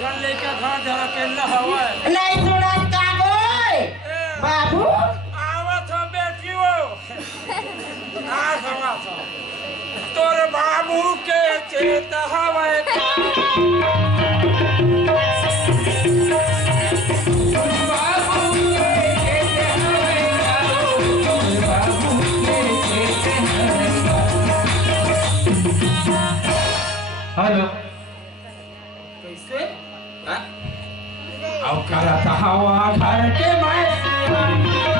घर लेके घर धर अकेला हवा नहीं सुना का गोय बाबू आवत हो बेटी हो आ सवा तोर बाबू के चेत हवे हेलो कैसे अब करता हवा घर के मैं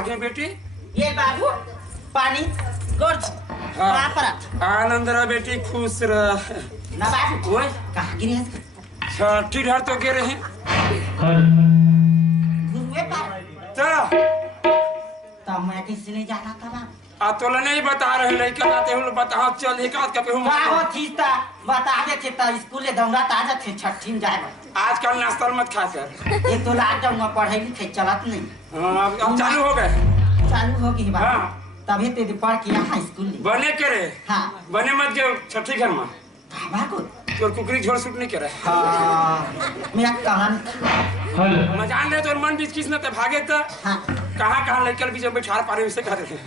आगे बेटी ये बाबू पानी गोर्ज आनंद रह बेटी खुश रह ना बाबू ओए कहाँ गिरे छठी ढर तो गिरे हैं गुरुए पार तो मैं किसी ने जाना था बाबू आ तोला नहीं बता रहे लड़का आते हुए बता चल एक आध का कहूं का हो चीज ता बता दे के ता स्कूल ले दौड़ा ताजा थे छठी में जाएगा आजकल नाश्ता मत खा कर ये तो लॉकडाउन में पढ़ाई लिखाई चलत नहीं हां अब चालू हो गए चालू हो गई बाबू हां तभी ते पढ़ के यहाँ स्कूल ले बने करे हां बने मत के छठी घर में बाबू तो कुकरी झोल सूट नहीं करे हां मेरा कहानी हेलो मजान ले तो मन बीच किसने ते भागे तो हां कहां लेकर बीच में बैठा पारे उसे कर रहे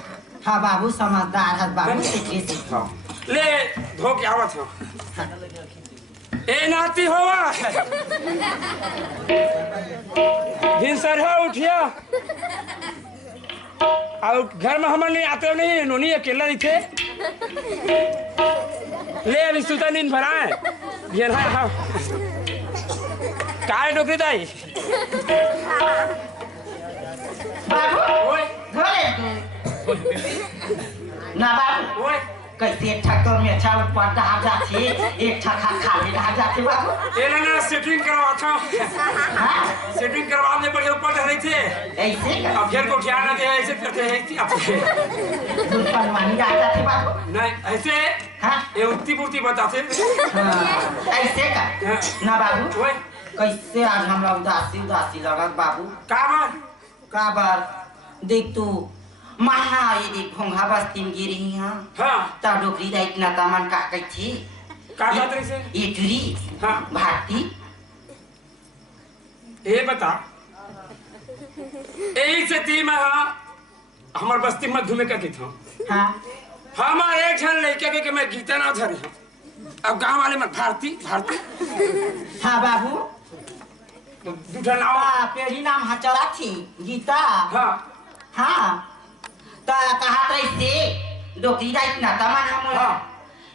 हाँ बाबू समझदार है बाबू से हां ले धो के आवत हो ए नाती होवा भिनसर हो उठिया और घर में हम नहीं आते नहीं नोनी अकेला नहीं थे ले अभी सुता नींद भराए ये रहा हाँ काय डोकरी दाई बाबू ओए घरे ना बाबू ओए कैसे एक ठक तो में अच्छा ऊपर डहा जाती एक ठक खाली डहा जाती बाबू ये ना सेटिंग करवा था सेटिंग करवाने पर ऊपर रहे थे ऐसे अब फिर को ध्यान दे ऐसे करते हैं दुल्हन मानी डहा जाती बाबू नहीं ऐसे हाँ ये उत्ती पुर्ती बताते ऐसे का ना बाबू ओए कैसे आज हमरा उदासी उदासी लगत बाबू का बार देख तू महा ये देख भोंगा बस्ती में गिरी हां हां ता डोकरी दा इतना तामन का कई थी का बात रही से ये टुरी हां भारती ए बता यही से ती में हां हमर बस्ती में घूमे का था हां हमार एक जन लड़के के मैं गीता ना धरी हूं अब गांव वाले में भारती हां बाबू दूठा नाम पेड़ी नाम हचरा थी गीता हां हां ता कहा रही से डोकरी दा इतना तामन हम हां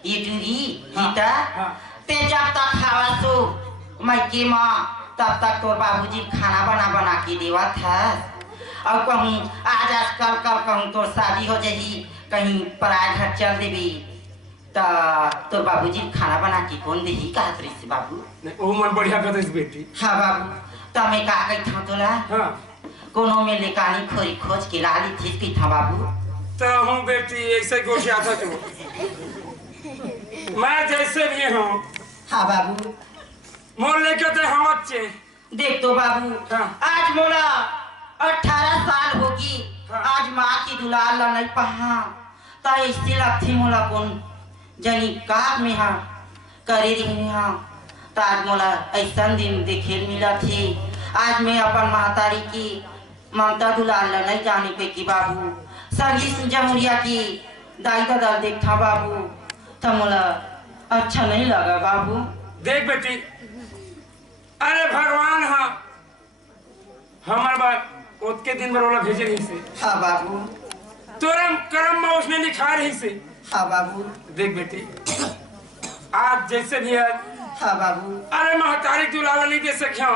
ये टुरी गीता हां ते जब तक खावा सो मैं के मां तब तक तो बाबूजी खाना बना के देवा था और कहूँ आज कल कहूँ तो शादी हो जाएगी कहीं पराया घर चल देवी तो बाबूजी खाना बना के कौन दे का से बाबू ओ मन बढ़िया कहते बेटी हाँ बाबू तो मैं का कही था तोला हां कोनो में लेकानी खोरी खोज के लाली थी की था बाबू तो हूं बेटी ऐसे गोशिया था तू मैं जैसे भी हूं हाँ बाबू मोर लेके ते हम अच्छे देख तो बाबू हाँ। आज मोला 18 साल होगी हाँ। आज माँ की दुलार ला नहीं पहा ता इससे लगती मोला कौन जनी का में हाँ करे रही हाँ ताज मोला ऐसा दिन देखे मिला थी आज मैं अपन महतारी की ममता दुलार ला नहीं जाने पे की बाबू संगीत जमुरिया की दाई दादा देखा बाबू तो मोला अच्छा नहीं लगा बाबू देख बेटी अरे भगवान हाँ हमार बात उसके दिन भर वाला भेजे रही से हाँ बाबू तोरा कर्म में उसने लिखा रही से हाँ बाबू देख बेटी आज जैसे भी है हाँ बाबू। अरे महतारी दुलाला नहीं दे सकिया,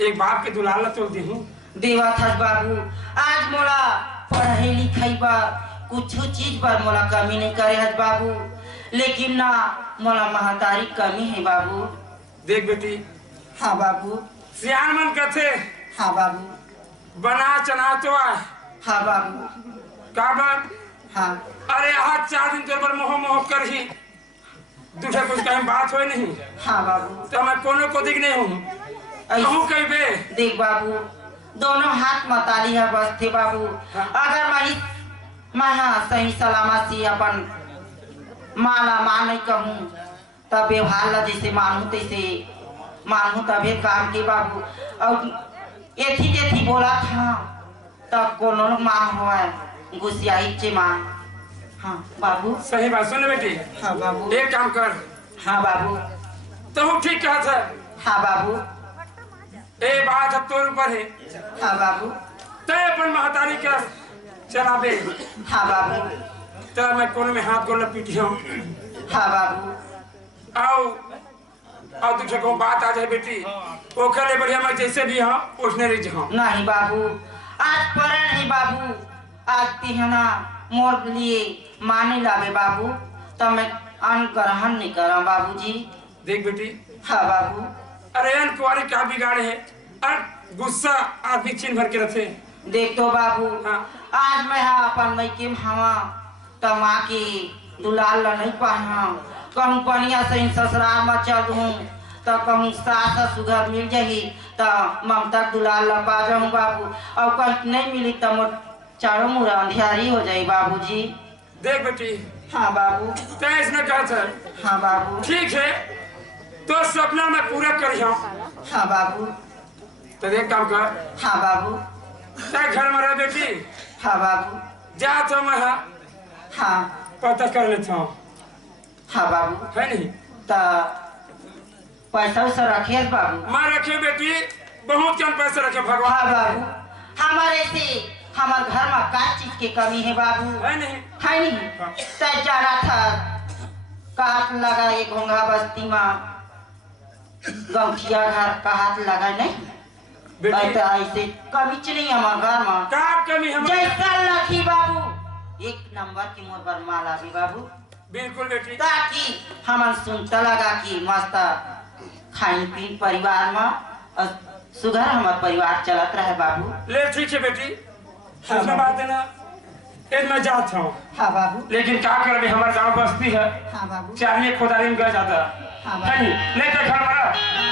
एक बाप के दुलाला तो दे हूँ। देवा था बाबू, आज मोला पढ़ाई लिखाई बा कुछ चीज पर मोला कमी नहीं करे है बाबू, लेकिन ना मोला महतारी कमी है बाबू। देख बेटी। हाँ बाबू। सियान मन कथे। हाँ बाबू। बना चना तो आए। हाँ बाबू। काबर। हाँ। अरे आज 4 दिन तेरे पर मोह मोह कर ही दूसरा कुछ कहीं बात हो नहीं। हाँ बाबू। तो मैं कोनो को दिख नहीं हूँ कहूँ कहीं बे। देख बाबू, दोनों हाथ मताली है बस थे बाबू। हाँ। अगर मैं सही सलामत से अपन माला मान नहीं कहूँ तब व्यवहार ला जैसे मानू तैसे मानू तबे काम के बाबू। और एथी तेथी बोला था तब कोनो माँ हुआ गुस्सियाई चे माँ। हाँ बाबू। सही बात सुन बेटी। हाँ बाबू। एक काम कर। हाँ बाबू। तो हूँ ठीक कहा था। हाँ बाबू। ए बात अब तोर ऊपर है। हाँ बाबू। तय अपन महतारी का चला बे। हाँ बाबू। तो मैं कोनो में हाथ गोल पीटी हूँ। हाँ बाबू। आओ दूसरे को बात आ जाए बेटी, वो खेले बढ़िया मैं जैसे भी हाँ उसने रही जाऊँ। नहीं बाबू, आज पर नहीं बाबू, आज तिहना मोर लिए माने लावे बाबू, तो मैं अनग्रहण नहीं करा बाबूजी। देख बेटी। हाँ बाबू। अरे अन कुआरी क्या बिगाड़े है, अरे गुस्सा आदमी छीन भर के रखे। देख तो बाबू। हाँ। आज मैं अपन मैके हवा तो माँ की दुलाल नहीं पाया, कहूँ पनिया से ससुराल में चल दूँ तो कहूँ सास सुगर मिल जाही तो ममता दुलाल पा जाऊँ बाबू, और कहीं नहीं मिली तो मोर चारों मुरा अंधियारी हो जाए बाबूजी। देख बेटी। हाँ बाबू। तय इसने कहा था। हाँ बाबू। ठीक है तो सपना मैं पूरा कर जाऊँ। हाँ बाबू। तो देख काम कर। हाँ बाबू। तय घर में रह बेटी। हाँ बाबू। जा तो मैं हाँ पता कर लेता हूँ। हाँ बाबू। है नहीं तो पैसा वैसा रखे बाबू? मैं रखे बेटी, बहुत कम पैसे रखे भगवान। हाँ बाबू, हमारे से हमारे घर में क्या चीज की कमी है बाबू? है नहीं। है नहीं। तय जाना था काट लगा एक घोंघा बस्ती में गौठिया घर का हाथ लगा नहीं बेटी। ऐसे कमी नहीं हमारे घर में। का कमी हम जैसा लखी बाबू एक नंबर की मोर पर माला भी बाबू। बिल्कुल बेटी। ताकि हम सुनता लगा कि मस्त खाइन पीन परिवार में और सुगर हमारे परिवार चलत रहे बाबू। ले ठीक है बेटी। हाँ उसमें बात है ना, एक मैं जाता हूँ। हाँ बाबू। लेकिन क्या कर अभी हमारे गांव बस्ती है। हाँ बाबू। चाहिए खुदारी में गया जाता हाँ है नहीं ले तो घर मरा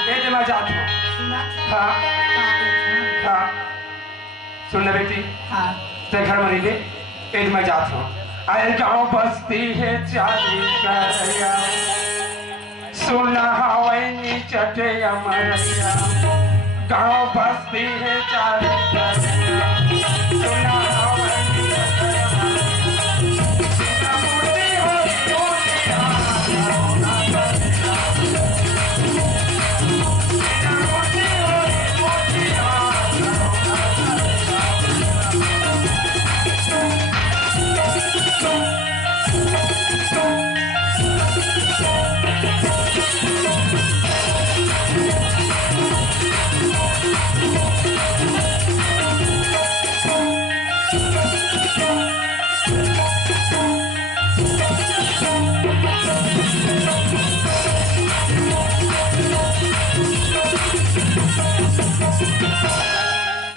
ये मैं जाता हूँ। हाँ हाँ सुन ले बेटी। हाँ ते घर मरी ले ये मैं जाता हूँ। आए गांव बस्ती है चाली करया, सुना हवाई चटे अमरिया, गांव बस्ती है चाली करया, सुना